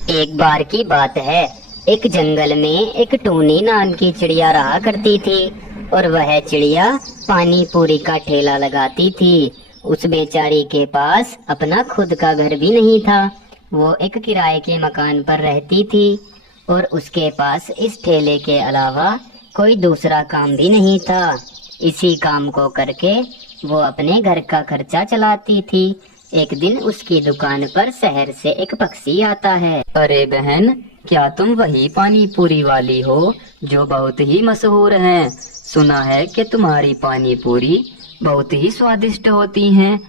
एक बार की बात है, एक जंगल में एक टूनी नाम की चिड़िया रहा करती थी और वह चिड़िया पानी पूरी का ठेला लगाती थी। उस बेचारी के पास अपना खुद का घर भी नहीं था। वो एक किराए के मकान पर रहती थी और उसके पास इस ठेले के अलावा कोई दूसरा काम भी नहीं था। इसी काम को करके वो अपने घर का खर्चा चलाती थी। एक दिन उसकी दुकान पर शहर से एक पक्षी आता है। अरे बहन, क्या तुम वही पानी पूरी वाली हो जो बहुत ही मशहूर हैं? सुना है कि तुम्हारी पानी पूरी बहुत ही स्वादिष्ट होती हैं।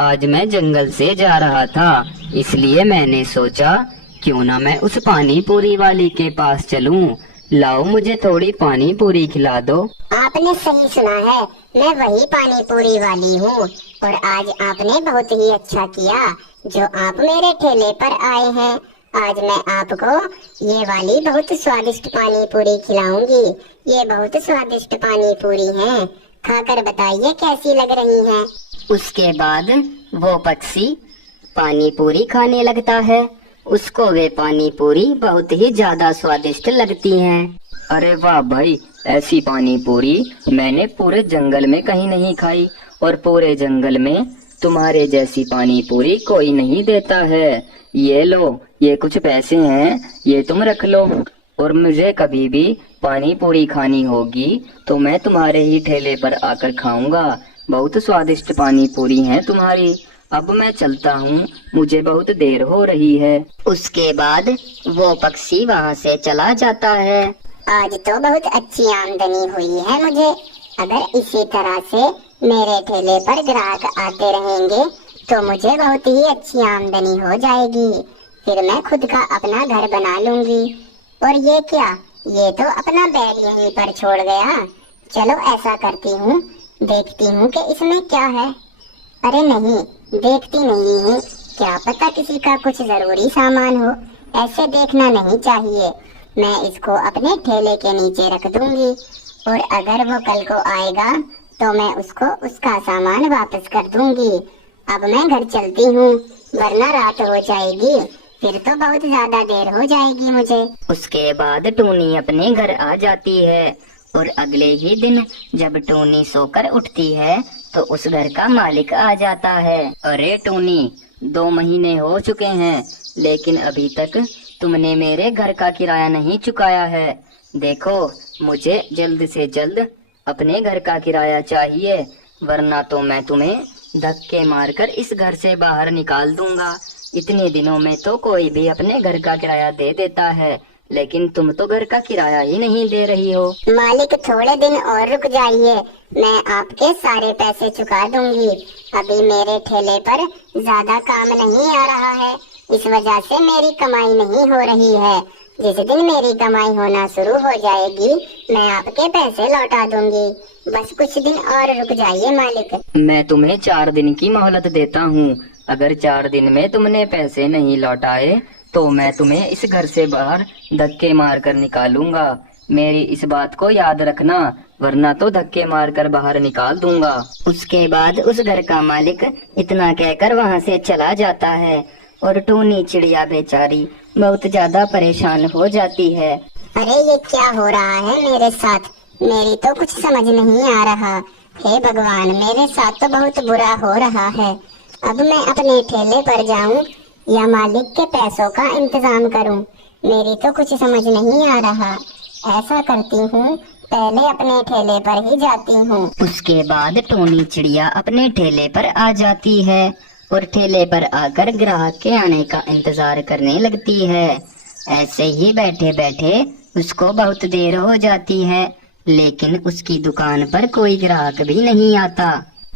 आज मैं जंगल से जा रहा था, इसलिए मैंने सोचा क्यों ना मैं उस पानी पूरी वाली के पास चलूं। लाओ, मुझे थोड़ी पानी पूरी खिला दो। आपने सही सुना है, मैं वही पानी पूरी वाली हूँ। और आज आपने बहुत ही अच्छा किया जो आप मेरे ठेले पर आए हैं। आज मैं आपको ये वाली बहुत स्वादिष्ट पानी पूरी खिलाऊंगी। ये बहुत स्वादिष्ट पानी पूरी है, खाकर बताइए कैसी लग रही है। उसके बाद वो पक्षी पानी पूरी खाने लगता है। उसको वे पानी पूरी बहुत ही ज्यादा स्वादिष्ट लगती हैं। अरे वाह भाई, ऐसी पानी पूरी मैंने पूरे जंगल में कहीं नहीं खाई और पूरे जंगल में तुम्हारे जैसी पानी पूरी कोई नहीं देता है। ये लो, ये कुछ पैसे हैं, ये तुम रख लो। और मुझे कभी भी पानी पूरी खानी होगी तो मैं तुम्हारे ही ठेले पर आकर खाऊंगा। बहुत स्वादिष्ट पानी पूरी है तुम्हारी। अब मैं चलता हूँ, मुझे बहुत देर हो रही है। उसके बाद वो पक्षी वहाँ से चला जाता है। आज तो बहुत अच्छी आमदनी हुई है मुझे। अगर इसी तरह से मेरे ठेले पर ग्राहक आते रहेंगे तो मुझे बहुत ही अच्छी आमदनी हो जाएगी। फिर मैं खुद का अपना घर बना लूंगी। और ये क्या, ये तो अपना बैग यहीं पर छोड़ गया। चलो ऐसा करती हूँ, देखती हूँ कि इसमें क्या है। अरे नहीं, देखती नहीं हूँ, क्या पता किसी का कुछ जरूरी सामान हो। ऐसे देखना नहीं चाहिए। मैं इसको अपने ठेले के नीचे रख दूंगी और अगर वो कल को आएगा तो मैं उसको उसका सामान वापस कर दूंगी। अब मैं घर चलती हूँ, वरना रात हो जाएगी, फिर तो बहुत ज्यादा देर हो जाएगी मुझे। उसके बाद टूनी अपने घर आ जाती है और अगले ही दिन जब टूनी सोकर उठती है तो उस घर का मालिक आ जाता है। अरे टूनी, 2 महीने हो चुके हैं लेकिन अभी तक तुमने मेरे घर का किराया नहीं चुकाया है। देखो, मुझे जल्द से जल्द अपने घर का किराया चाहिए, वरना तो मैं तुम्हें धक्के मारकर इस घर से बाहर निकाल दूंगा। इतने दिनों में तो कोई भी अपने घर का किराया दे देता है, लेकिन तुम तो घर का किराया ही नहीं दे रही हो। मालिक, थोड़े दिन और रुक जाइए, मैं आपके सारे पैसे चुका दूंगी। अभी मेरे ठेले पर ज्यादा काम नहीं आ रहा है, इस वजह से मेरी कमाई नहीं हो रही है। जिस दिन मेरी कमाई होना शुरू हो जाएगी मैं आपके पैसे लौटा दूंगी। बस कुछ दिन और रुक जाइए मालिक। मैं तुम्हें 4 दिन की मोहलत देता हूँ। अगर 4 दिन में तुमने पैसे नहीं लौटाए तो मैं तुम्हें इस घर से बाहर धक्के मार कर निकालूंगा। मेरी इस बात को याद रखना, वरना तो धक्के मार कर बाहर निकाल दूंगा। उसके बाद उस घर का मालिक इतना कहकर वहाँ से चला जाता है और टूनी चिड़िया बेचारी बहुत ज्यादा परेशान हो जाती है। अरे ये क्या हो रहा है मेरे साथ, मेरी तो कुछ समझ नहीं आ रहा। हे भगवान, मेरे साथ तो बहुत बुरा हो रहा है। अब मैं अपने ठेले पर जाऊं या मालिक के पैसों का इंतजाम करूं, मेरी तो कुछ समझ नहीं आ रहा। ऐसा करती हूँ, पहले अपने ठेले पर ही जाती हूँ। उसके बाद टूनी चिड़िया अपने ठेले पर आ जाती है और ठेले पर आकर ग्राहक के आने का इंतजार करने लगती है। ऐसे ही बैठे बैठे उसको बहुत देर हो जाती है, लेकिन उसकी दुकान पर कोई ग्राहक भी नहीं आता।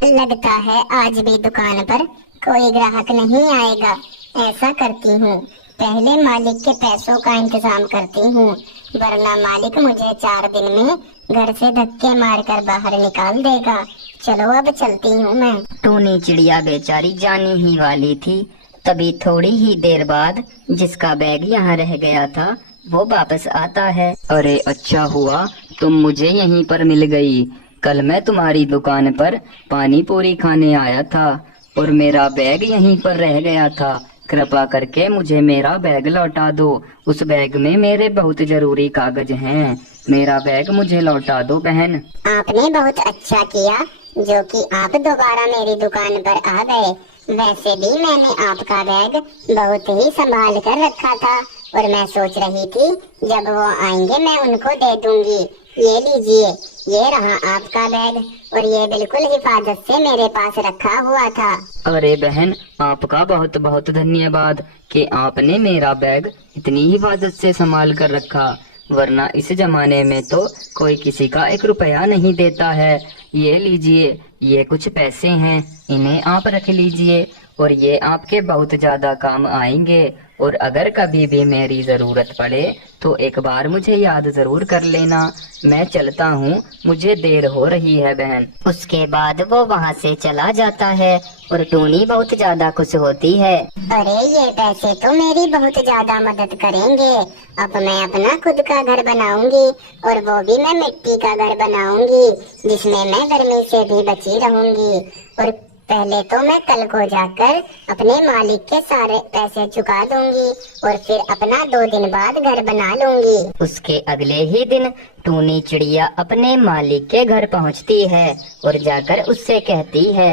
लगता है आज भी दुकान पर कोई ग्राहक नहीं आएगा। ऐसा करती हूँ, पहले मालिक के पैसों का इंतजाम करती हूँ, वरना मालिक मुझे 4 दिन में घर से धक्के मारकर बाहर निकाल देगा। चलो अब चलती हूँ मैं। टूनी चिड़िया बेचारी जाने ही वाली थी, तभी थोड़ी ही देर बाद जिसका बैग यहाँ रह गया था वो वापस आता है। अरे अच्छा हुआ तुम मुझे यहीं पर मिल गई। कल मैं तुम्हारी दुकान पर पानी पूरी खाने आया था और मेरा बैग यहीं पर रह गया था, कृपा करके मुझे मेरा बैग लौटा दो। उस बैग में मेरे बहुत जरूरी कागज हैं। मेरा बैग मुझे लौटा दो बहन। आपने बहुत अच्छा किया जो कि आप दोबारा मेरी दुकान पर आ गए। वैसे भी मैंने आपका बैग बहुत ही संभाल कर रखा था और मैं सोच रही थी जब वो आएंगे मैं उनको दे दूंगी। ये लीजिए, ये रहा आपका बैग और ये बिल्कुल हिफाजत से मेरे पास रखा हुआ था। अरे बहन, आपका बहुत बहुत धन्यवाद कि आपने मेरा बैग इतनी हिफाजत से संभाल कर रखा, वरना इस जमाने में तो कोई किसी का 1 रुपया नहीं देता है। ये लीजिए, ये कुछ पैसे हैं, इन्हें आप रख लीजिए और ये आपके बहुत ज्यादा काम आएंगे। और अगर कभी भी मेरी जरूरत पड़े तो एक बार मुझे याद जरूर कर लेना। मैं चलता हूँ, मुझे देर हो रही है बहन। उसके बाद वो वहाँ से चला जाता है और टूनी बहुत ज्यादा खुश होती है। अरे ये पैसे तो मेरी बहुत ज्यादा मदद करेंगे। अब मैं अपना खुद का घर बनाऊंगी और वो भी मैं मिट्टी का घर बनाऊंगी जिसमें मैं गर्मी से भी बची रहूंगी। और पहले तो मैं कल को जाकर अपने मालिक के सारे पैसे चुका दूंगी और फिर अपना 2 दिन बाद घर बना लूंगी। उसके अगले ही दिन टूनी चिड़िया अपने मालिक के घर पहुँचती है और जाकर उससे कहती है,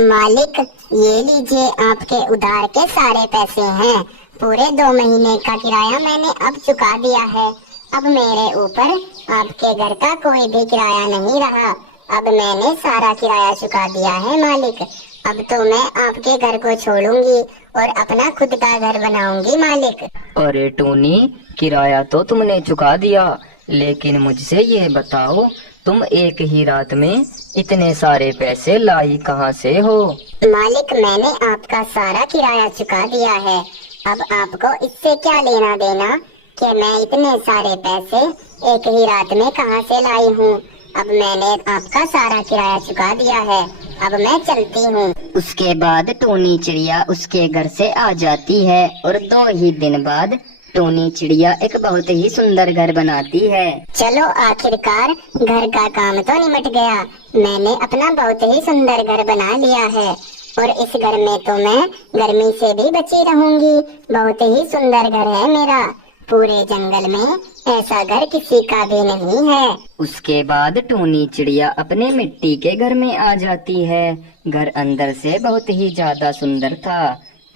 मालिक, ये लीजिए आपके उधार के सारे पैसे हैं। पूरे 2 महीने का किराया मैंने अब चुका दिया है। अब मेरे ऊपर आपके घर का कोई भी किराया नहीं रहा। अब मैंने सारा किराया चुका दिया है मालिक। अब तो मैं आपके घर को छोड़ूंगी और अपना खुद का घर बनाऊंगी मालिक। अरे टूनी, किराया तो तुमने चुका दिया, लेकिन मुझसे ये बताओ, तुम एक ही रात में इतने सारे पैसे लाई कहाँ से हो? मालिक, मैंने आपका सारा किराया चुका दिया है। अब आपको इससे क्या लेना देना कि मैं इतने सारे पैसे एक ही रात में कहाँ से लाई हूँ। अब मैंने आपका सारा किराया चुका दिया है। अब मैं चलती हूँ। उसके बाद टूनी चिड़िया उसके घर से आ जाती है और 2 ही दिन बाद टूनी चिड़िया एक बहुत ही सुंदर घर बनाती है। चलो आखिरकार घर का काम तो निमट गया। मैंने अपना बहुत ही सुंदर घर बना लिया है और इस घर में तो मैं गर्मी से भी बची रहूंगी। बहुत ही सुंदर घर है मेरा। पूरे जंगल में ऐसा घर किसी का भी नहीं है। उसके बाद टूनी चिड़िया अपने मिट्टी के घर में आ जाती है। घर अंदर से बहुत ही ज्यादा सुंदर था।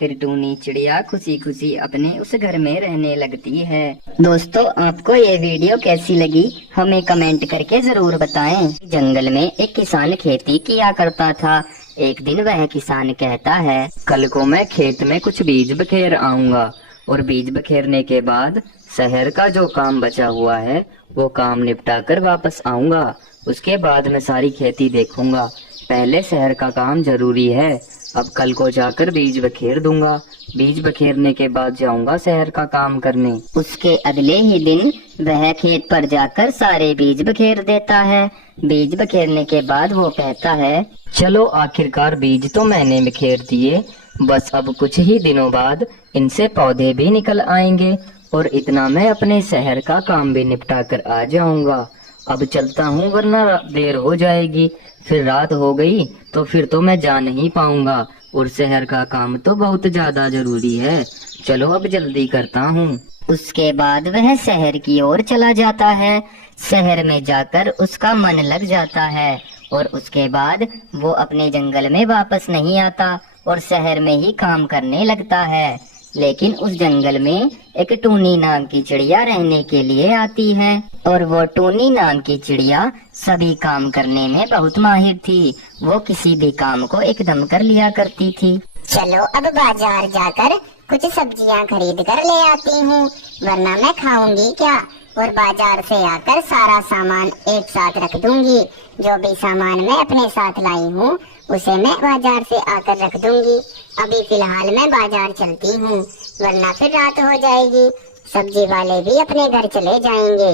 फिर टूनी चिड़िया खुशी खुशी अपने उस घर में रहने लगती है। दोस्तों, आपको ये वीडियो कैसी लगी हमें कमेंट करके जरूर बताएं। जंगल में एक किसान खेती किया करता था। एक दिन वह किसान कहता है, कल को मैं खेत में कुछ बीज बखेर आऊंगा और बीज बखेरने के बाद शहर का जो काम बचा हुआ है वो काम निपटा कर वापस आऊंगा। उसके बाद मैं सारी खेती देखूंगा। पहले शहर का काम जरूरी है। अब कल को जाकर बीज बखेर दूंगा। बीज बखेरने के बाद जाऊंगा शहर का काम करने। उसके अगले ही दिन वह खेत पर जाकर सारे बीज बखेर देता है। बीज बखेरने के बाद वो कहता है, चलो आखिरकार बीज तो मैंने बखेर दिए, बस अब कुछ ही दिनों बाद इनसे पौधे भी निकल आएंगे और इतना मैं अपने शहर का काम भी निपटा कर आ जाऊंगा। अब चलता हूँ, वरना देर हो जाएगी। फिर रात हो गई तो फिर तो मैं जा नहीं पाऊंगा और शहर का काम तो बहुत ज्यादा जरूरी है। चलो अब जल्दी करता हूँ। उसके बाद वह शहर की ओर चला जाता है। शहर में जाकर उसका मन लग जाता है और उसके बाद वो अपने जंगल में वापस नहीं आता और शहर में ही काम करने लगता है। लेकिन उस जंगल में एक टूनी नाम की चिड़िया रहने के लिए आती है और वो टूनी नाम की चिड़िया सभी काम करने में बहुत माहिर थी। वो किसी भी काम को एकदम कर लिया करती थी। चलो अब बाजार जाकर कुछ सब्जियां खरीद कर ले आती हूँ, वरना मैं खाऊंगी क्या। और बाजार से आकर सारा सामान एक साथ रख दूंगी। जो भी सामान मैं अपने साथ लाई हूँ उसे मैं बाजार से आकर रख दूंगी। अभी फिलहाल मैं बाजार चलती हूँ, वरना फिर रात हो जाएगी। सब्जी वाले भी अपने घर चले जाएंगे।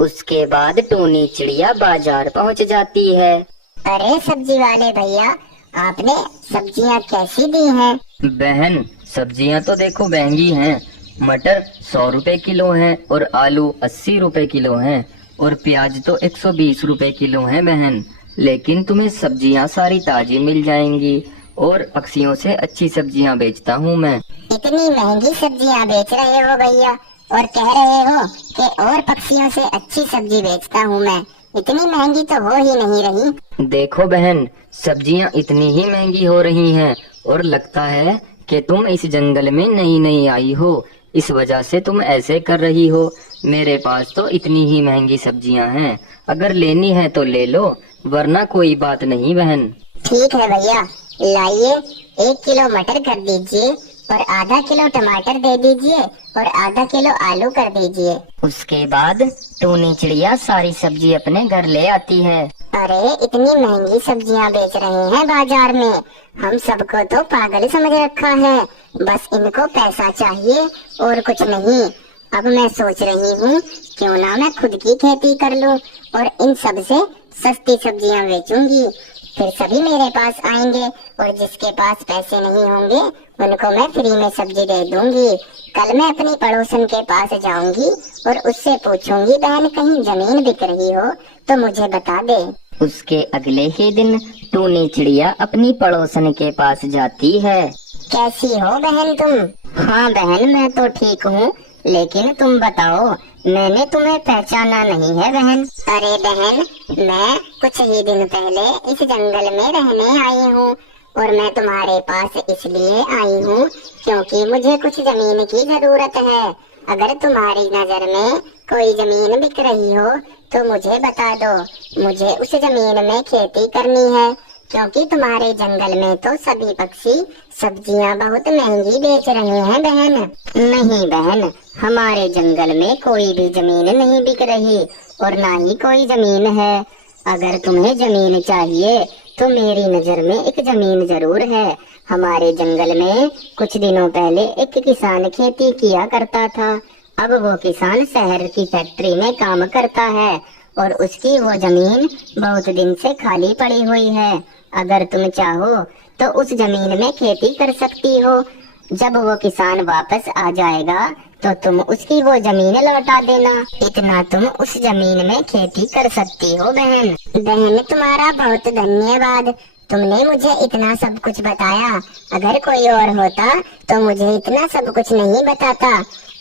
उसके बाद टूनी चिड़िया बाजार पहुँच जाती है। अरे सब्जी वाले भैया, आपने सब्जियाँ कैसी दी हैं? बहन, सब्जियाँ तो देखो महंगी हैं। मटर 100 रुपए किलो हैं और आलू 80 रुपए किलो हैं और प्याज तो 120 रुपए किलो हैं बहन। लेकिन तुम्हें सब्जियां सारी ताजी मिल जाएंगी और पक्षियों से अच्छी सब्जियां बेचता हूँ मैं। इतनी महंगी सब्जियां बेच रहे हो भैया और कह रहे हो कि और पक्षियों से अच्छी सब्जी बेचता हूँ मैं। इतनी महंगी तो हो ही नहीं रही। देखो बहन, सब्जियां इतनी ही महंगी हो रही हैं और लगता है कि तुम इस जंगल में नई नई आई हो, इस वजह से तुम ऐसे कर रही हो। मेरे पास तो इतनी ही महंगी सब्जियां हैं, अगर लेनी है तो ले लो, वरना कोई बात नहीं बहन। ठीक है भैया, लाइए 1 किलो मटर कर दीजिए और आधा किलो टमाटर दे दीजिए और आधा किलो आलू कर दीजिए। उसके बाद टूनी चिड़िया सारी सब्जी अपने घर ले आती है। अरे इतनी महंगी सब्जियां बेच रहे हैं बाजार में, हम सबको तो पागल समझ रखा है। बस इनको पैसा चाहिए और कुछ नहीं। अब मैं सोच रही हूँ क्यों ना मैं खुद की खेती कर लूँ और इन सब से सस्ती सब्जियां बेचूंगी। फिर सभी मेरे पास आएंगे और जिसके पास पैसे नहीं होंगे उनको मैं फ्री में सब्जी दे दूंगी। कल मैं अपनी पड़ोसन के पास जाऊंगी और उससे पूछूंगी, बहन कहीं जमीन बिक रही हो तो मुझे बता दे। उसके अगले ही दिन टूनी चिड़िया अपनी पड़ोसन के पास जाती है। कैसी हो बहन तुम? हाँ बहन, मैं तो ठीक हूँ, लेकिन तुम बताओ, मैंने तुम्हें पहचाना नहीं है बहन। अरे बहन, मैं कुछ ही दिन पहले इस जंगल में रहने आई हूँ और मैं तुम्हारे पास इसलिए आई हूँ क्योंकि मुझे कुछ जमीन की जरूरत है। अगर तुम्हारी नजर में कोई जमीन बिक रही हो तो मुझे बता दो, मुझे उस जमीन में खेती करनी है क्योंकि तुम्हारे जंगल में तो सभी पक्षी सब्जियां बहुत महंगी बेच रहे हैं बहन। नहीं बहन, हमारे जंगल में कोई भी जमीन नहीं बिक रही और ना ही कोई जमीन है। अगर तुम्हें जमीन चाहिए तो मेरी नजर में एक जमीन जरूर है। हमारे जंगल में कुछ दिनों पहले एक किसान खेती किया करता था। अब वो किसान शहर की फैक्ट्री में काम करता है और उसकी वो जमीन बहुत दिन से खाली पड़ी हुई है। अगर तुम चाहो तो उस जमीन में खेती कर सकती हो। जब वो किसान वापस आ जाएगा तो तुम उसकी वो जमीन लौटा देना। इतना तुम उस जमीन में खेती कर सकती हो बहन। बहन तुम्हारा बहुत धन्यवाद, तुमने मुझे इतना सब कुछ बताया। अगर कोई और होता तो मुझे इतना सब कुछ नहीं बताता।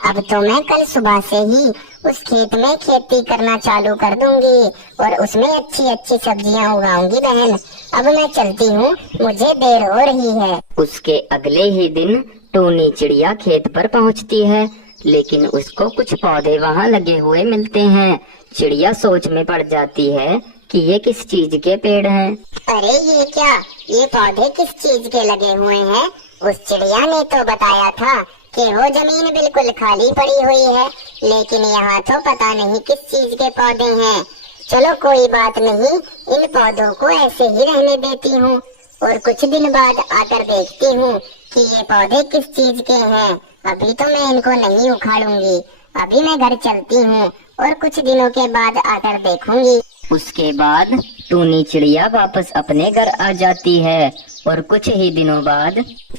अब तो मैं कल सुबह से ही उस खेत में खेती करना चालू कर दूंगी और उसमें अच्छी अच्छी सब्जियां उगाऊंगी बहन। अब मैं चलती हूँ, मुझे देर हो रही है। उसके अगले ही दिन टूनी चिड़िया खेत पर पहुंचती है, लेकिन उसको कुछ पौधे वहां लगे हुए मिलते हैं। चिड़िया सोच में पड़ जाती है कि ये किस चीज के पेड़ हैं। अरे ये क्या, ये पौधे किस चीज के लगे हुए हैं? उस चिड़िया ने तो बताया था कि वो जमीन बिल्कुल खाली पड़ी हुई है, लेकिन यहाँ तो पता नहीं किस चीज के पौधे हैं। चलो कोई बात नहीं, इन पौधों को ऐसे ही रहने देती हूँ और कुछ दिन बाद आकर देखती हूँ कि ये पौधे किस चीज के हैं। अभी तो मैं इनको नहीं उखाड़ूंगी, अभी मैं घर चलती हूँ और कुछ दिनों के बाद आकर देखूंगी। उसके बाद टूनी चिड़िया वापस अपने घर आ जाती है और कुछ ही दिनों बाद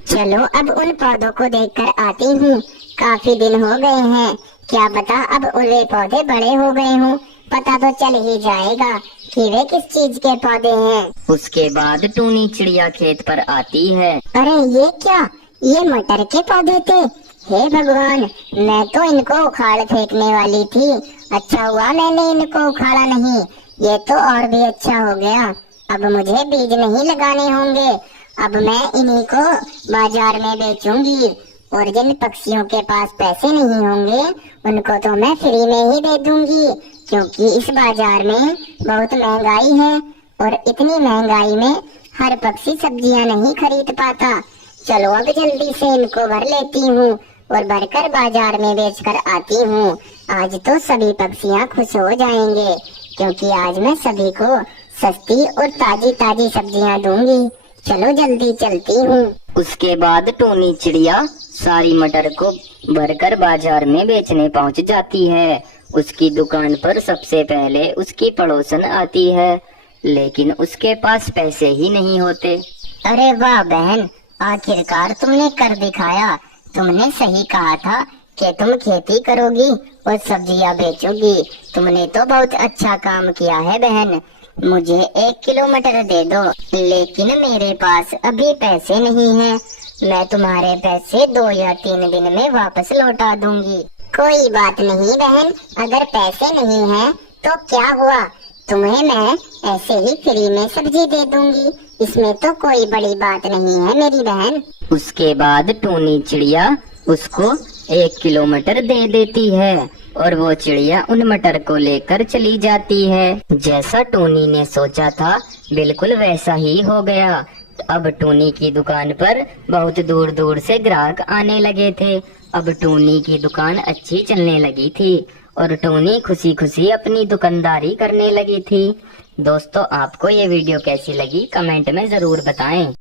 चलो अब उन पौधों को देखकर आती हूँ। काफी दिन हो गए हैं, क्या पता अब वे पौधे बड़े हो गए हों। पता तो चल ही जाएगा कि वे किस चीज के पौधे हैं। उसके बाद टूनी चिड़िया खेत पर आती है। अरे ये क्या, ये मटर के पौधे थे। हे भगवान, मैं तो इनको उखाड़ फेंकने वाली थी। अच्छा हुआ मैंने इनको उखाड़ा नहीं, ये तो और भी अच्छा हो गया। अब मुझे बीज नहीं लगाने होंगे। अब मैं इन्हीं को बाजार में बेचूंगी और जिन पक्षियों के पास पैसे नहीं होंगे उनको तो मैं फ्री में ही दे दूंगी, क्योंकि इस बाजार में बहुत महंगाई है और इतनी महंगाई में हर पक्षी सब्जियां नहीं खरीद पाता। चलो अब जल्दी से इनको भर लेती हूँ और भरकर बाजार में बेचकर आती हूँ। आज तो सभी पक्षियाँ खुश हो जाएंगे क्योंकि आज मैं सभी को सस्ती और ताजी ताजी सब्जियाँ दूंगी। चलो जल्दी चलती हूँ। उसके बाद टूनी चिड़िया सारी मटर को भरकर बाजार में बेचने पहुंच जाती है। उसकी दुकान पर सबसे पहले उसकी पड़ोसन आती है, लेकिन उसके पास पैसे ही नहीं होते। अरे वाह बहन, आखिरकार तुमने कर दिखाया। तुमने सही कहा था कि तुम खेती करोगी और सब्जियां बेचोगी। तुमने तो बहुत अच्छा काम किया है बहन। मुझे 1 किलो मटर दे दो, लेकिन मेरे पास अभी पैसे नहीं हैं। मैं तुम्हारे पैसे 2 या 3 दिन में वापस लौटा दूंगी। कोई बात नहीं बहन, अगर पैसे नहीं हैं तो क्या हुआ, तुम्हें मैं ऐसे ही फ्री में सब्जी दे दूंगी। इसमें तो कोई बड़ी बात नहीं है मेरी बहन। उसके बाद टूनी चिड़िया उसको 1 किलो मटर दे देती है और वो चिड़िया उन मटर को लेकर चली जाती है। जैसा टूनी ने सोचा था बिल्कुल वैसा ही हो गया। अब टूनी की दुकान पर बहुत दूर दूर से ग्राहक आने लगे थे। अब टूनी की दुकान अच्छी चलने लगी थी और टूनी खुशी खुशी अपनी दुकानदारी करने लगी थी। दोस्तों, आपको ये वीडियो कैसी लगी कमेंट में जरूर बताएं।